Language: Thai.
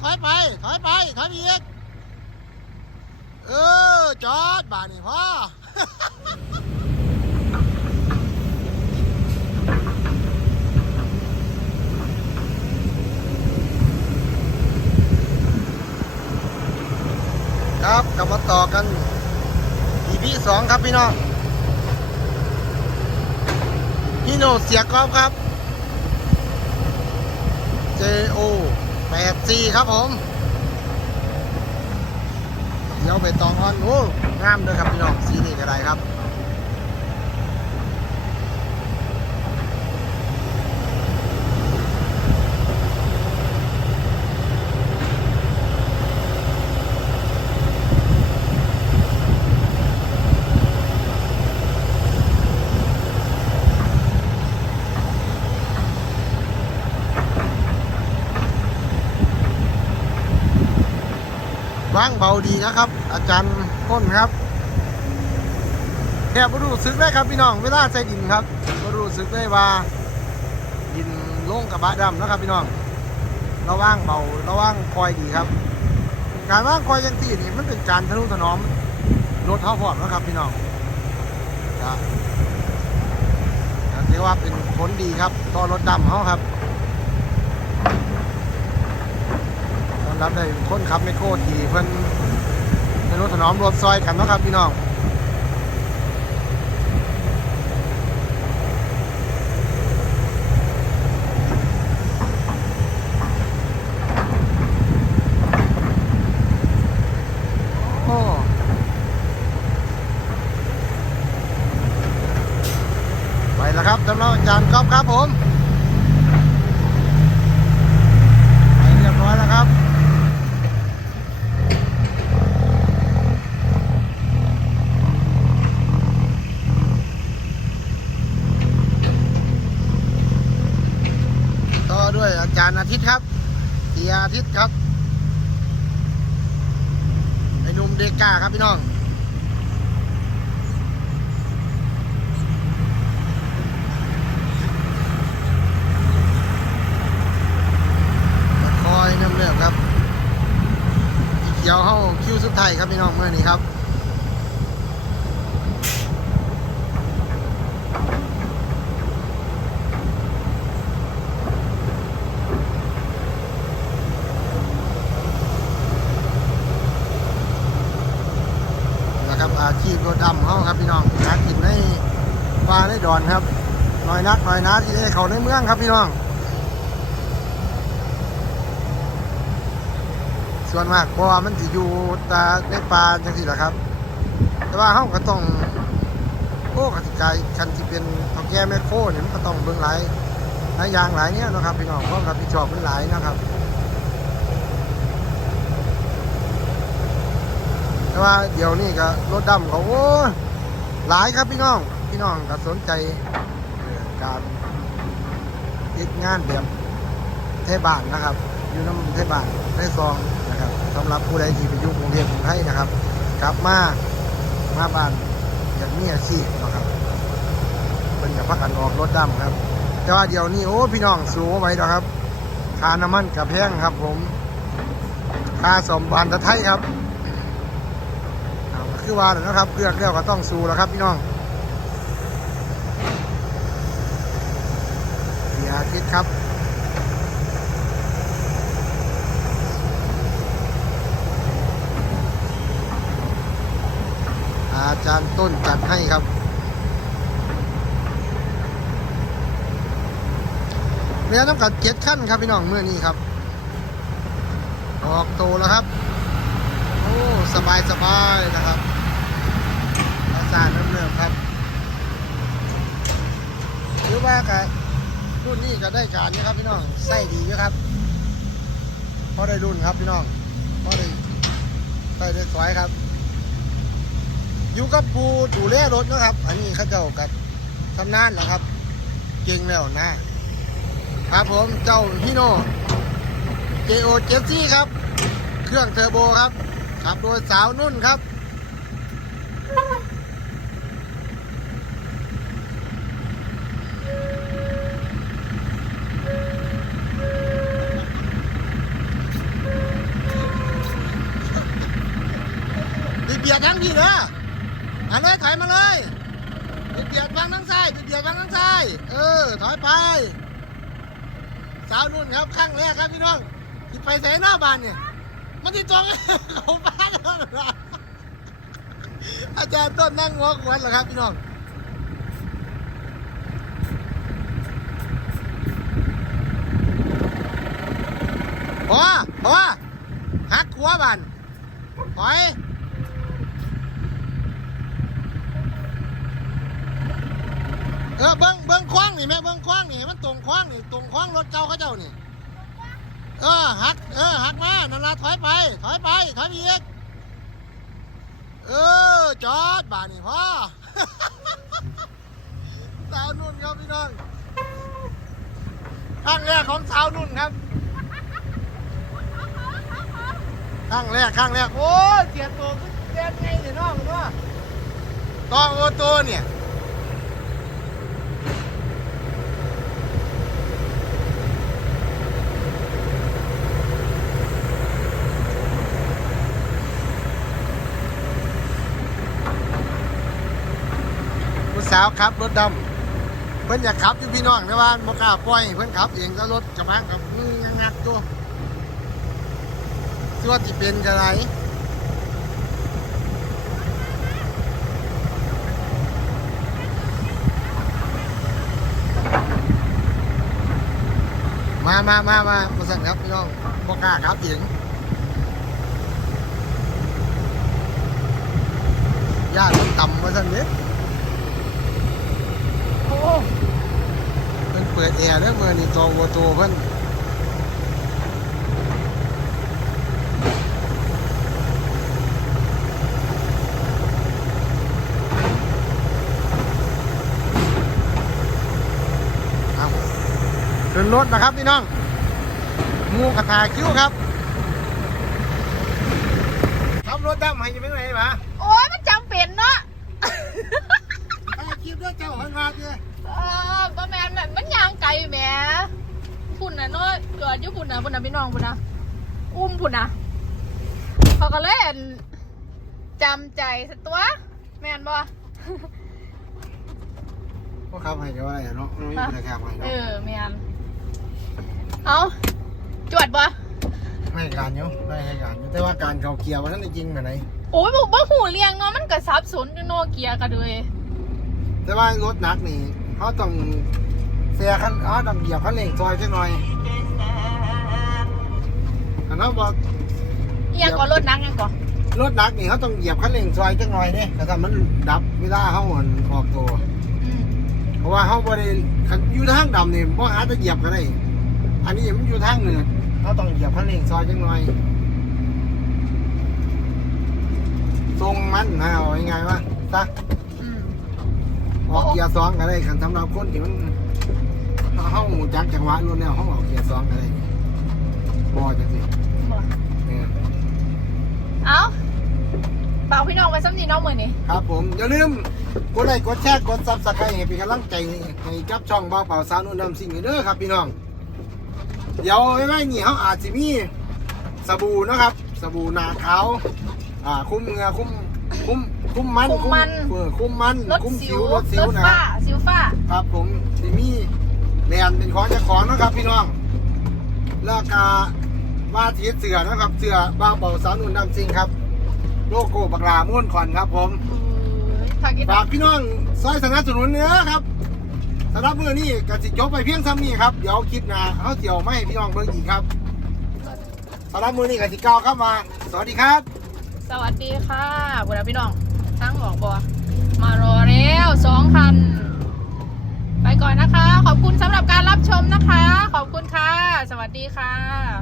ถอยไป ถอยไป ถอยไปอีก เออ จอดบาทนี่พ่อครับกลับมาต่อกัน EP สองครับพี่น้องพี่โนเสียกรอล์ฟครับ JO 84ครับผมเดี๋ยวไปตองอ่อนโอ้งามเลยครับพี่น้องสี ว่างเบาดีนะครับ อาจารย์ก้นครับแค่บรู้สึกได้ครับพี่น้องเวลาใส่ดินครับบรู้สึกได้ว่า ดินโล่งกับบะดำนะครับพี่น้องระว่างเบาระว่างคอยดีครับ การว่างคอยยังตีนี่มันเป็นการทะนุถนอมรถเท้าพร้อมนะครับพี่น้องครับเรียกว่าเป็นผลดีครับต่อรถดำเขาครับ ต้อน รับได้คนขับไมโครทีเพิ่นในรถถนอมรถซอยกันเนาะครับพี่น้องโอ้ไปแล้วครับสำหรับอาจารย์ก๊อฟครับผม ไปเรียบร้อยแล้วครับ ต่อด้วยอา จารย์อาทิตย์ครับเตียอาทิตย์ครับไอ้หนุ่มเดก้าครับพี่น้องคอยน้ำเลือกครับอีเขียวเข้าคิวสุดท้ายครับพี่น้องเมื่อนี้ครับอาชีพรถดำเขาครับพี่น้องหากินในป่าในด อนครับน้อยนักน้อยนักที่ได้เขาในเมืองครับพี่น้อง ส่วนมากเพราะว่ามันจะอยู่ตาในป่าจังซี่แหละครับ แต่ว่าเขาก็ต้องโอ้กติกาคันที่เป็นเท่าแก่แม่โคเนี่ยมันก็ต้องเบิ่งหลายหลายอย่างหลายเนี่ยนะครับพี่น้องเพราะรับผิดชอบมันหลายนะครับ แต่ว่าเดี๋ยวนี้ก็รถดำเขาโอ้หลายครับพี่น้อง พี่น้องก็สนใจการติดงานแบบเทศบาลนะครับ อยู่น้ำเทศบาลได้ซองนะครับสำหรับผู้ใดที่ไปอยุ่กรุงเทพกรุงไทยนะครับ กลับมามาบ้านอย่างนี้อาชีพนะครับเป็นกับพักกันออกรถดำครับ แต่ว่าเดี๋ยวนี้โอ้พี่น้องสูงไว้แล้วครับค่าน้ำมันกับแพงครับ ผมค่าสมบันตะไทยครับคือว่าแหละนะครับเลือกแล้วก็ต้องสู้แล้วครับพี่น้อง อาทิตย์ครับ อาจารย์ต้นจัดให้ครับ เรือน้ำกัดเจ็ดขั้นครับพี่น้องเมื่อนี้ครับ ออกโตแล้วครับ โอ้สบายสบายนะครับ อาจารย์เริ่มครับ หรือว่ากับ รุ่นนี้ก็ได้การนะครับพี่น้องใส่ดีอยู่ครับพอได้รุ่นครับพี่น้องพอได้ใส่ได้สวยครับ อยู่กับปูดูแลรถนะครับ อันนี้เขาเจ้ากับทำนานแล้วครับเก่งแล้วนะครับผมเจ้าฮิโน่ JO เจสซี่ครับ เครื่องเทอร์โบครับขับโดยสาวนุ่นครับ เบียดทั้งพี่เด้ออันเลยถอยมาเลยเบียดเบียดวางทั้งซ้ายเบียดเบียดวางทั้งซ้ายเออถอยไป สาวนุ่นครับข้างแรกครับพี่น้องไปใส่หน้าบ้านเนี่ยมันที่ตรงเขาบ้านแล้วนะอาจารย์ต้นนั่งงอกวันเหรอครับพี่น้องพอพอหักหัวบันถอย เออเบิ้งเบิ้งคว้างนี่แม่เบิ้งคว้างนี่มันตรงคว้างนี่ตรงคว้างรถเก่าเขาเจ้านี่เออหักเออหักมานั่นละถอยไป ถอยไปถอยอีกเออจอดบ้านนี่พ่อสาวนุ่นครับพี่น้องครั้งแรกของสาวนุ่นครับครั้งแรกครั้งแรกโอ้เสียตัวเสียไงเนี่ยน้องเนาะต่อโอโตเนี่ยาวขับรถดำเพิ่อนอยากขับอยู่พี่น้องแต่ว่าบ่กล้าปล่อยเพิ่อนขับเองก็รถกระบะกับมืองักตัวสิว่าสิเป็นจังไดมามามามาบ่สั่นครับพี่น้องบ่กล้าขับเองย่านมันต่ำว่าซั่นเด้โอ้เพิ่นเปิดแอร์เด้อมื่อนี่ตัววัวตัวเพิ่นเอาขึ้นรถนะครับพี่น้องหมูกระทาคิ้วครับขับรถดำให้ยังไม่ไหนปะโอ้ยมันจำเป็นเนาะไอ้คิ้วเด้อเจ้าหันมาเด้อ เออประแมนแบบมันยางไกลแหมพุ่ นน่ะเนาะเกิดอยู่พุ่นน่ะพุ่นน่ะพี่น้องพุ่นน่ะอุ้มพุ่นน่ะเขาก็เล่นจำใจสตัว แมนบ่พวกเขาให้กันว่าอะไรเนาะไม่มีราคาให้เอเนาะอแมนเอาจวดบ่ไม่ให้การอยู่ไม่ให้การอยู่แต่ว่าการเขาเกียร์วันนั้นจริงแบบไหนโอ้ยบอกว่าหูเรียงเนาะมันก็สับสนอยู่โนเกียกันเลยแต่ว่ารถหนักนี่เขาต้องเสียคันเขาต้องเหยียบคันเร่งซอยจังหน่อยอันนั้นบอกเอียงก่อนรถนักยังก่อนรถหนักนี่เขาต้องเหยียบคันเร่งซอยจังหน่อยเนี่ยแต่ถ้ามันดับเวลาเขาอันออกตัวอืมเพราะว่าเขาบริคันอยู่ทางดำนี่บ่หาจะเหยียบกันได้ อันนี้มันอยู่ทางเหนือเขาต้องเหยียบคันเร่งซอยจังหน่อยทรงมันนะเอายังไงวะซะอืมออกเกียร์สองก็ได้คันสำหรับคนที่มัน เขาหมูจักจังหวะรุ่นแล้วเขาออกเกียร์สองก็ได้พอจังสิบ่เนี่ยเอาเปล่ากพี่น้องไปซ้ำนีน้องมือนี่ครับผม อย่าลืมกดไลค์กดแชร์กดซับสไครต์ให้เป็นกำลังใจให้กับช่องเบาเป่าสาวนุ่นนำสิ่งนี้เด้อครับพี่น้อง เดี๋ยวไว้ไว้นี่เขาอาจจะมีสบู่นะครับ สบู่หนาขาวอ่าคุ้มเหงือคุ้มคุ้มคุ้มมัน เออคุ้มมัน รถคุ้มสิสิววรถสิวรถนะคฝ้ารับสิวฝ้า ครับผมสิมีแลนเป็น ของเจ้าของนะครับพี่น้องแล้วก็ว่าทีเสือนะครับเสือบ้าเป่าสาวนุ่นนำสิ่งครับ โลโก้บักลาม้วนขอนครับผมฝากกินฝากพี่น้องซอยสนับสนุนเนื้อครับสำหรับมือนี้กสิจบไปเพียงซ้ำนี้ครับเดี๋ยวคลิปหน้าเขาเสี่ยวไม่ให้พี่น้องเบิ่งอีกครับสำหรับมือนี้กสิเก้าวเข้ามา สวัสดีครับ สวัสดีค่ะบุญพี่น้องทั้งออกบอมารอแล้วสองคัน ไปก่อนนะคะ ขอบคุณสำหรับการรับชมนะคะ ขอบคุณค่ะ สวัสดีค่ะ